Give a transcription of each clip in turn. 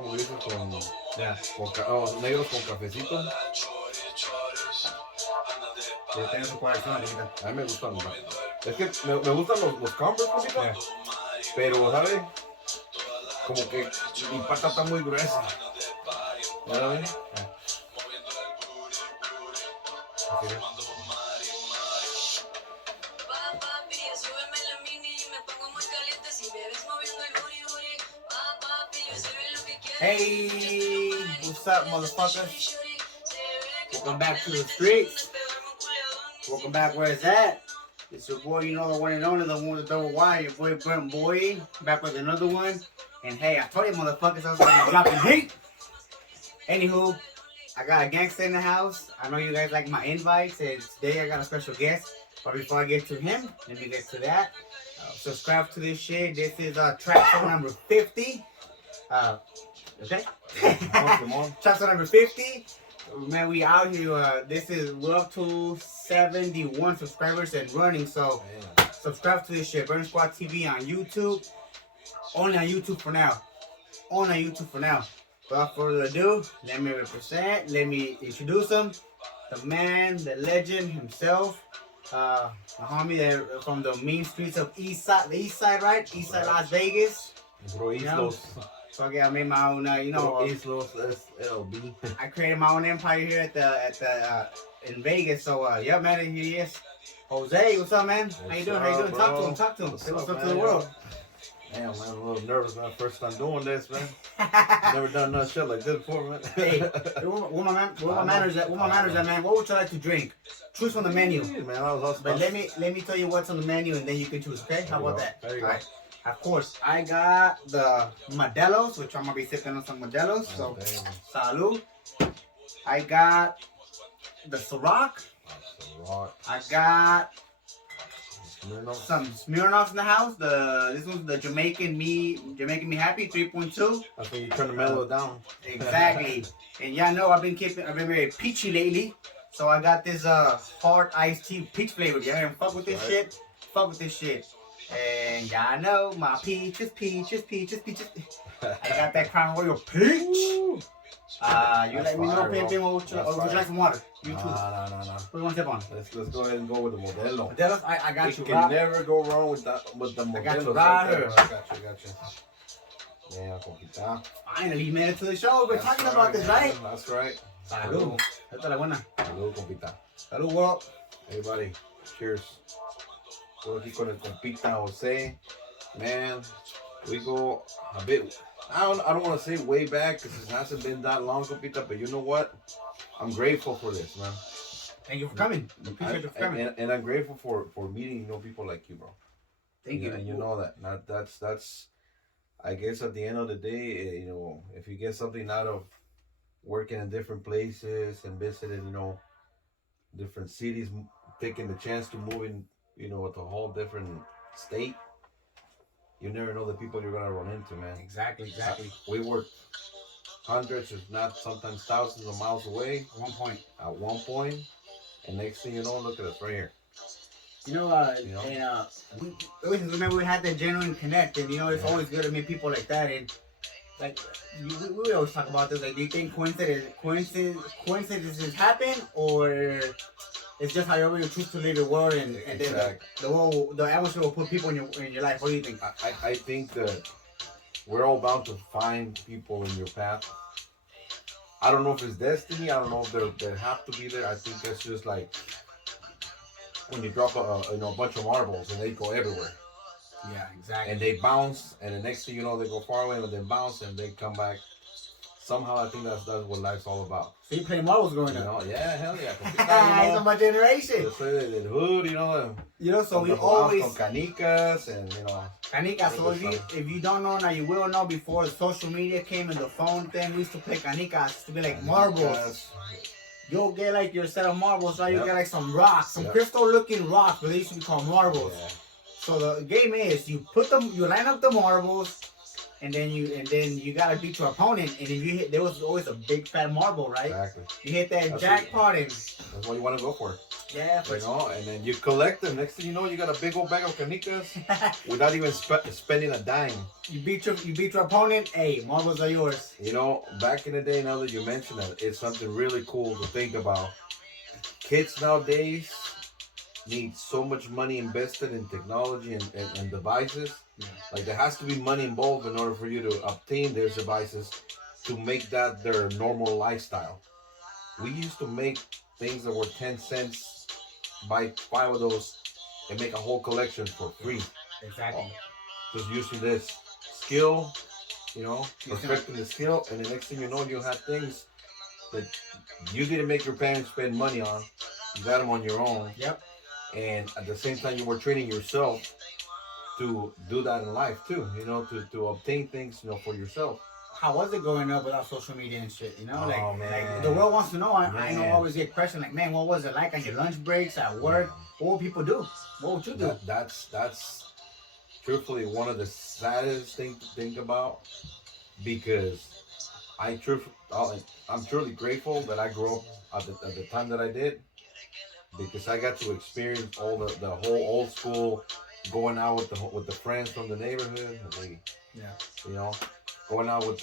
como dices, con, Yeah. negros con cafecito. Tiene su colección, ahorita. A mí me gustan los. Es que me gustan los Converse, cosita, Yeah. pero, ¿sabes? Como que mi pata está muy gruesa. ¿Verdad? Yeah. Hey, what's up, motherfuckers? Welcome back to the streets. Welcome back where it's at. It's your boy, you know, the one and only, the one with the double Y, your boy Brent Boy, back with another one. And hey, I told you motherfuckers I was gonna be dropping heat. Anywho, I got a gangster in the house. I know you guys like my invites, and today I got a special guest. But before I get to him, let me get to that. Subscribe to this shit. This is trapsode number 50. Okay? Trapsode number 50. Man, we out here. We're up to 71 subscribers and running. So subscribe to this shit. Burn Squad TV on YouTube. Only on YouTube for now. Only on YouTube for now. Without further ado, let me represent. Let me introduce him. The man, the legend himself. The homie that from the mean streets of East Side, the East Side, right? East Side, Las Vegas. Bro, East Los. So yeah, I made my own, East Los SLB. I created my own empire here at the in Vegas. So yeah, man, here he is. Jose, what's up, man? How you doing? Bro? Talk to him. What's Say what's up, up to the world. Damn, man, I'm a little nervous, man. First time doing this, man. Never done no shit like this before, man. Hey, where my manners at? Where my manners at, man? What would you like to drink? Choose from the menu. Yeah, man, I was But let me tell you what's on the menu, and then you can choose. Okay? How about that? There you All go. right. Of course, I got the Modelos, which I'm gonna be sipping on some Modelos. So, salud. I got the Ciroc. I got some Smirnoffs in the house. This one's the Jamaican me happy 3.2. I think you turn the mellow down. Exactly. And y'all know I've been very peachy lately. So I got this hard iced tea peach flavor. Y'all hear fuck with this shit? Fuck with this shit. And y'all know my peaches. I got that Crown Royal peach. You let me know, Pimpin, or would you like some water? You too. Nah. What do you want to sip on? Let's go ahead and go with the Modelo. Modelos, I got you. You can never go wrong with the Modelo. I got you right here. I got you. Yeah, compita. Finally, you made it to the show. We're talking about this, right? That's right. Salud. Esta es la buena. Salud, compita. Salud, world. Hey, buddy. Cheers. We're aquí con el compita Jose. Man, we go a bit. I don't want to say way back because it hasn't been that long, compita. But you know what? I'm grateful for this, man. Thank you for coming. Appreciate you for coming. And I'm grateful for meeting people like you, bro. Thank you. And you know that. That's. I guess at the end of the day, if you get something out of working in different places and visiting, different cities, taking the chance to move in, to a whole different state, you never know the people you're gonna run into, man. Exactly. We were hundreds, if not sometimes thousands of miles away. At one point, and next thing you know, look at us right here. We remember we had that genuine connect, and it's always good to meet people like that. And like we always talk about this. Like, do you think coincidences happen, or it's just however you choose to live the world, and then the atmosphere will put people in your life? What do you think? I think that we're all bound to find people in your path. I don't know if it's destiny. I don't know if they have to be there. I think that's just like when you drop a bunch of marbles and they go everywhere. Yeah, exactly. And they bounce, and the next thing you know, they go far away, and they bounce, and they come back. Somehow, I think that's what life's all about. So you play marbles growing up? Yeah, hell yeah. It's on my generation. The hood, So we always con canicas and canicas. So if you don't know now, you will know. Before social media came and the phone thing, we used to play canicas to be like marbles. You'll get like your set of marbles, right? You get like some rocks, some crystal-looking rocks, but they used to be called marbles. Yeah. So the game is you line up the marbles, and then you gotta beat your opponent, and if you hit, there was always a big fat marble, right? Exactly. You hit that That's jackpot, and that's what you want to go for. yeah, You know, and then you collect them. Next thing you know, you got a big old bag of canicas without even spending a dime. you beat your opponent. Hey, marbles are yours. You know, back in the day, now that you mention it, it's something really cool to think about. Kids nowadays need so much money invested in technology and devices. Yeah. Like there has to be money involved in order for you to obtain those devices to make that their normal lifestyle. We used to make things that were 10 cents, buy 5 of those, and make a whole collection for free. Exactly. Just using this skill, you know, perfecting the skill, and the next thing you know, you have things that you didn't make your parents spend money on. You got them on your own. Yep. And at the same time, you were training yourself to do that in life too. You know, to obtain things, you know, for yourself. How was it growing up without social media and shit? You know, Oh, like the world wants to know. I know I Man. always get questions like, man, what was it like on your lunch breaks at work? What would people do? What would you do? That's truthfully one of the saddest things to think about, because I'm truly grateful that I grew up at the time that I did, because I got to experience all the whole old school, going out with the friends from the neighborhood. Yeah. You know, going out with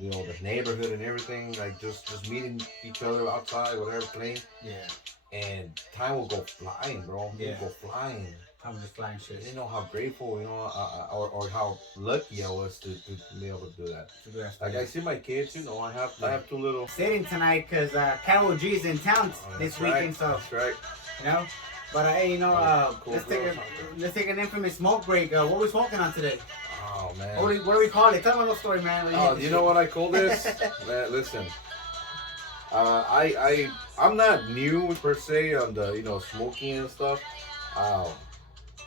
you know, the neighborhood and everything, like just meeting each other outside, whatever, playing. Yeah. And time will go flying, bro. Yeah. It will go flying. I'm just flying I shit. didn't know how grateful, you know, or how lucky I was to be able to do that. Like I see my kids, you know, I have 2 little. Sitting tonight because Carol G's in town this weekend, so That's right. you know. But hey, you know, Cool let's take an infamous smoke break. What are we smoking on today? Oh man. What do we call it? Tell me a little story, man. Oh, you know what I call this? Man, listen. I'm not new per se on the, you know, smoking and stuff.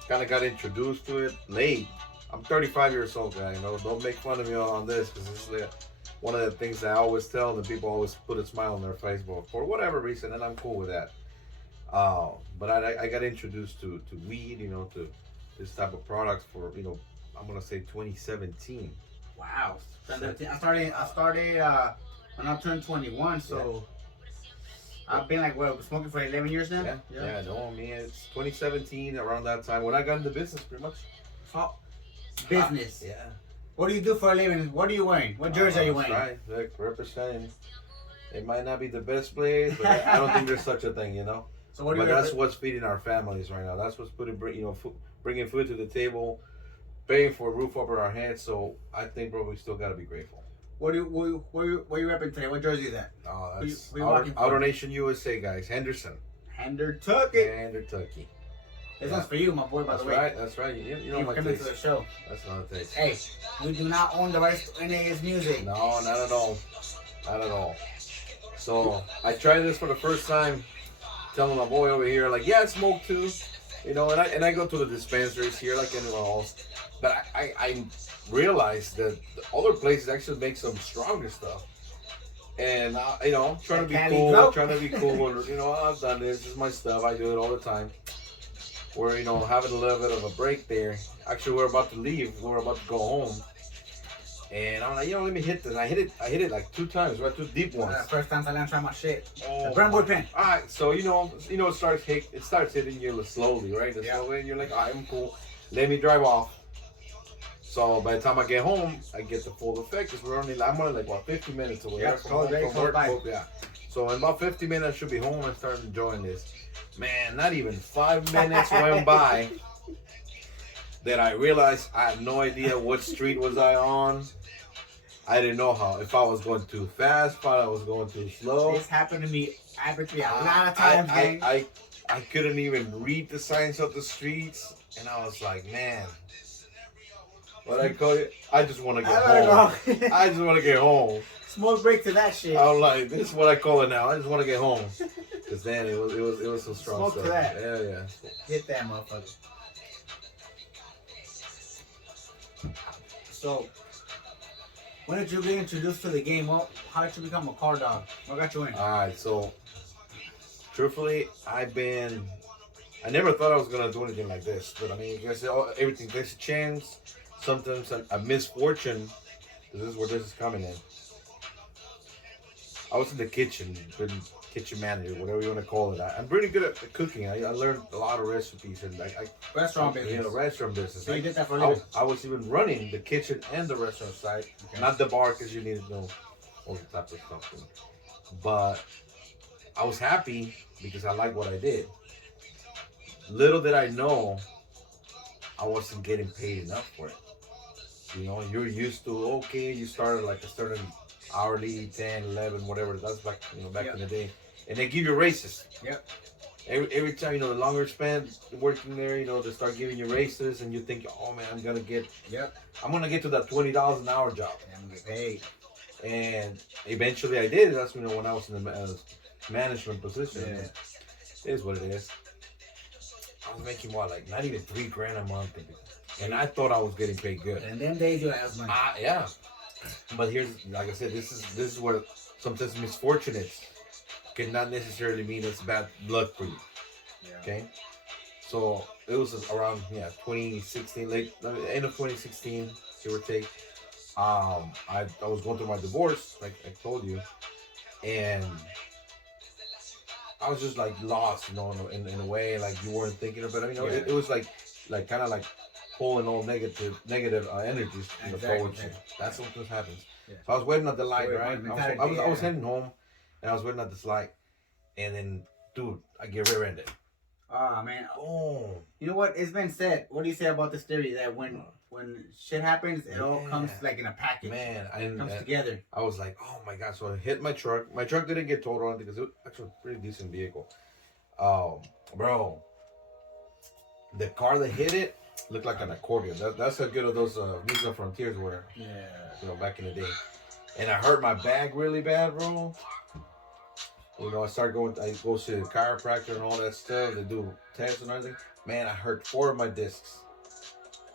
Kind of got introduced to it late. I'm 35 years old, guy. You know, don't make fun of me on this, because this is one of the things that I always tell, and people always put a smile on their face for whatever reason, and I'm cool with that. But I got introduced to weed, you know, to this type of products for, you know, I'm gonna say 2017. Wow. I started when I turned 21, so I've been like smoking for 11 years now. Yeah. No, I mean, it's 2017, around that time when I got into business, pretty much. Oh, business. Yeah. What do you do for a living? What are you wearing? What jersey are you wearing? Right. Look, representing. It might not be the best place, but I don't think there's such a thing, you know. So what? But that's what's feeding our families right now. That's what's bringing food to the table, paying for a roof over our heads. So I think, bro, we still gotta be grateful. Where you repping today? What jersey is that? Oh, that's who you Outer Nation USA, guys. Henderson. Tucky. This one's for you, my boy, by the way. That's right. You know You my coming taste. to the show. That's not a taste. Hey, we do not own the rights to any of his music. No, not at all. Not at all. So I tried this for the first time, telling my boy over here, like, yeah, I smoke too. You know, and I go to the dispensaries here like anyone else. But I realized that the other places actually make some stronger stuff. And, you know, trying to be cool. You know, I've done this. This is my stuff. I do it all the time. We're, you know, having a little bit of a break there. Actually, we're about to leave. We're about to go home. And I'm like, you know, let me hit this. I hit it like 2 times, right? 2 deep ones. First time I try my shit. Oh, the Brentwood pen. All right, so you know, it starts hitting you slowly, right? Slowly, and you're like, I'm cool. Let me drive off. So by the time I get home, I get the full effect. Cause I'm only like what 50 minutes away from work. Yeah. So in about 50 minutes, I should be home and start enjoying this. Man, not even 5 minutes went by that I realized I had no idea what street was I on. I didn't know if I was going too fast, if I was going too slow. This happened to me a lot of times, gang. I couldn't even read the signs of the streets, and I was like, man, what I call it? I just want to get home. I just want to get home. Smoke break to that shit. I'm like, this is what I call it now. I just want to get home. Cause then it was some strong smoke stuff. To that. Yeah. Hit that motherfucker. So, when did you get introduced to the game? How did you become a car dog? What got you in? Alright, so truthfully, I never thought I was gonna do anything like this, but I mean, I guess everything takes a chance. sometimes a misfortune. This is where this is coming in. I was in the kitchen, been kitchen manager, whatever you want to call it. I'm pretty good at cooking. I learned a lot of recipes and Restaurant business. you know, restaurant business. So you did that for a living? I was even running the kitchen and the restaurant side, not the bar because you need to know all the type of stuff. But I was happy because I liked what I did. Little did I know I wasn't getting paid enough for it. You know, you're used to, okay, you started like a certain hourly, 10, 11, whatever. That's back, you know, back in the day. And they give you raises. Yep. Every time, you know, the longer span working there, you know, they start giving you raises and you think, oh man, I'm going to get to that $20 an hour job. I'm going to get paid. And eventually I did. That's, you know, when I was in the management position. Yeah. It is what it is. I was making what, like not even $3,000 a month. And I thought I was getting paid good. And then they do as money. Yeah. But here's, like I said, this is where sometimes misfortune is. Cannot necessarily mean it's bad luck for you. Yeah. Okay. So it was around 2016, late end of 2016, give or take. I was going through my divorce, like I told you, and I was just like lost, you know, in a way, like you weren't thinking about it. You know, it was like kind of like pulling all negative energies forward. That's what just happens. Yeah. So I was waiting at the light, right? I was heading home, and I was waiting at this light, and then, dude, I get rear-ended. Ah, man. Oh. You know what? It's been said. What do you say about this theory that when shit happens, it all comes like in a package? Man, it comes together. I was like, oh my god! So I hit my truck. My truck didn't get totaled on because it was actually a pretty decent vehicle. Bro, the car that hit it looked like an accordion. That's how good of those Nissan Frontiers were. Yeah. You know, back in the day. And I hurt my back really bad, bro. You know, I go to the chiropractor and all that stuff. They do tests and everything. Man, I hurt 4 of my discs.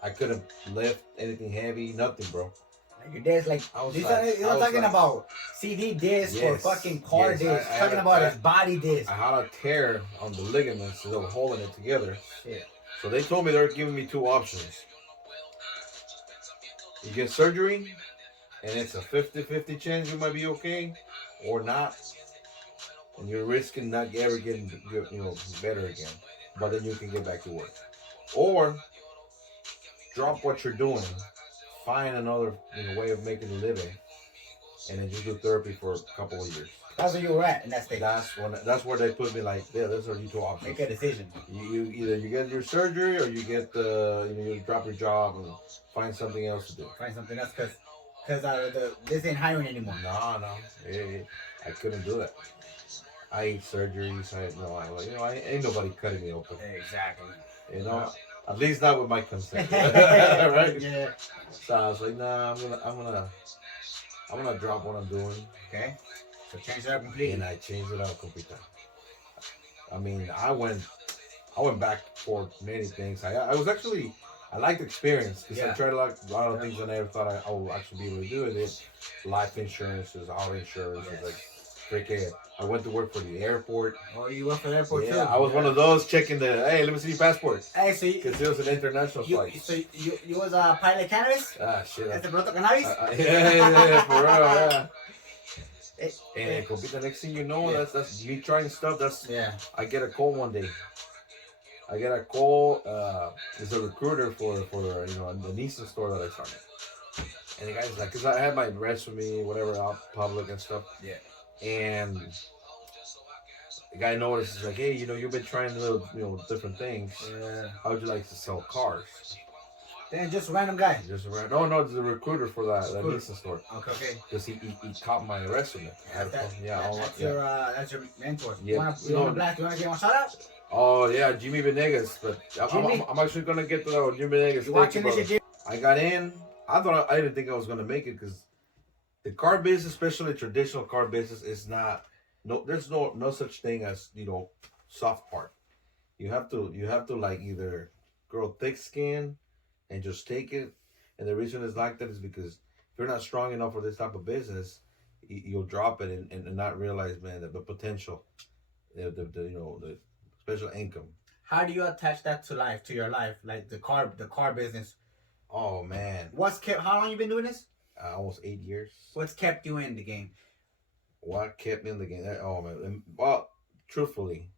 I couldn't lift anything heavy, nothing, bro. Like your disc, like, you're not talking about CD disc or fucking car disc. You're talking about his body disc. I had a tear on the ligaments, so they were holding it together. Shit. So they told me they were giving me 2 options. You get surgery, and it's a 50-50 chance you might be okay, or not. And you're risking not ever getting, you know, better again. But then you can get back to work. Or drop what you're doing, find another way of making a living, and then just do therapy for a couple of years. That's where you were at in that state. That's where they put me. Like, yeah, those are your 2 options. Make a decision. You either you get your surgery or you get you drop your job and find something else to do. Find something else because this ain't hiring anymore. No, I couldn't do that. I ate surgeries. I ain't nobody cutting me open. Exactly. You know, at least not with my consent, right? Yeah. So I was like, nah, I'm gonna drop what I'm doing. Okay. So change it up completely. And I changed it up completely. I mean, I went back for many things. I liked the experience because I tried a lot of things I never thought I would actually be able to do. I did life insurances, auto insurances, like freaking. I went to work for the airport. Oh, you worked for the airport too? Yeah, I was one of those checking hey, let me see your passport. Hey, so because it was an international flight. So you was a pilot cannabis? Ah, shit. ¿Este piloto cannabis? Yeah, for real, yeah. And the next thing you know, that's me trying stuff. I get a call one day. I get a call. There's a recruiter for the Nissan store that I started. And the guy's like, because I had my resume, whatever, out public and stuff. Yeah. And the guy notices, like, hey, you've been trying little, different things. Yeah. How would you like to sell cars? Then just a random guy. No, it's a recruiter for that Nissan store. Okay. Because he caught my resume. That's your mentor. Yeah. You want to get one shout out? Oh yeah, Jimmy Venegas. But I'm actually gonna get to that Jimmy Venegas. You watching this shit, Jimmy? I got in. I didn't think I was gonna make it because the car business, especially traditional car business, is not. There's no such thing as soft part. You have to like either grow thick skin and just take it. And the reason it's like that is because if you're not strong enough for this type of business, you'll drop it and not realize, man, the potential, the special income. How do you attach that to your life, like the car business? Oh man, How long you been doing this? almost 8 years. What's kept you in the game? What kept me in the game? Oh man, well, truthfully,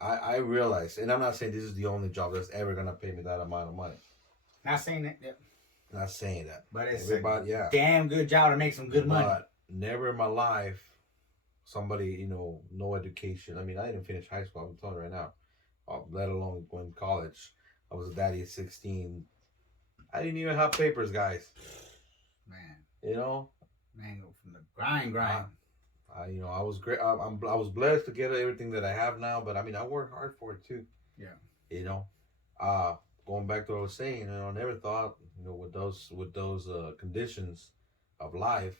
I realized, and I'm not saying this is the only job that's ever gonna pay me that amount of money. Not saying that, yeah. Not saying that, But it's everybody, a damn good job to make some good money. But never in my life, somebody, no education. I mean, I didn't finish high school. I'm telling you right now, let alone going to college. I was a daddy at 16. I didn't even have papers, guys. Man, Man, from the grind. I was great. I was blessed to get everything that I have now, but I mean, I worked hard for it too. Yeah. Going back to what I was saying, I never thought, with those conditions of life,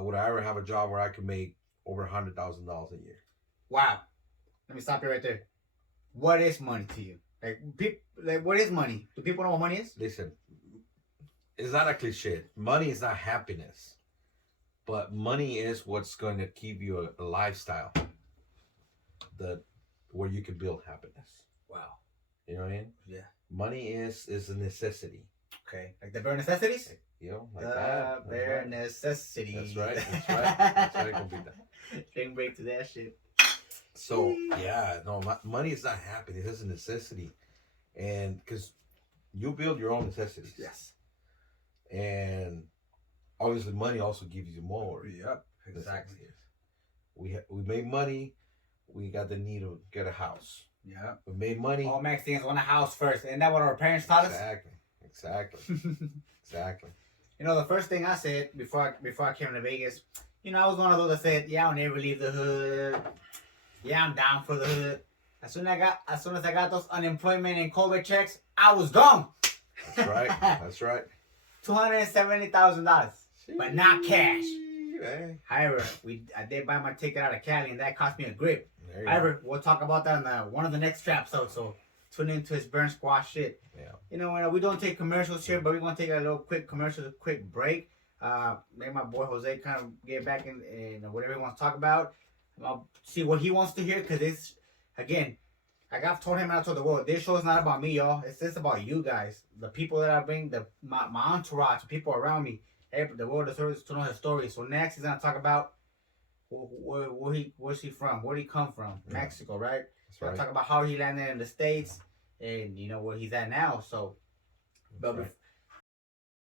would I ever have a job where I could make over $100,000 a year? Wow. Let me stop you right there. What is money to you? What is money? Do people know what money is? Listen, it's not a cliche. Money is not happiness, but money is what's going to keep you a lifestyle where you can build happiness. Wow. You know what I mean? Yeah. Money is a necessity. Okay. Like the bare necessities? Like the that. bare necessities. That's right. That's right. Complete that. Drink break to that shit. So, yeah, no, money is not happiness. It's a necessity. And because you build your own necessities. Yes. And obviously money also gives you more. Yep. Exactly. We made money. We got the need to get a house. Yeah. We made money. All Mexicans want a house first. Isn't that what our parents taught us? Exactly. The first thing I said before I came to Vegas, I was one of those that said, yeah, I'll never leave the hood. Yeah, I'm down for the hood. As soon as I got those unemployment and COVID checks, I was gone. That's right. $270,000, but not cash. Hey. However, I did buy my ticket out of Cali, and that cost me a grip. However, we'll talk about that in one of the next trapsodes. So tune into his Burn Squash shit. Yeah. We don't take commercials here, but we're gonna take a little quick break. Maybe my boy Jose kind of get back in whatever he wants to talk about. I'll see what he wants to hear, because it's, again, like I've told him and I told the world, this show is not about me, y'all. It's just about you guys, the people that I bring, my entourage, the people around me. The world deserves to know his story. So next, he's gonna talk about where's he from, where did he come from, Mexico, right? That's right. Talk about how he landed in the States and where he's at now. So, but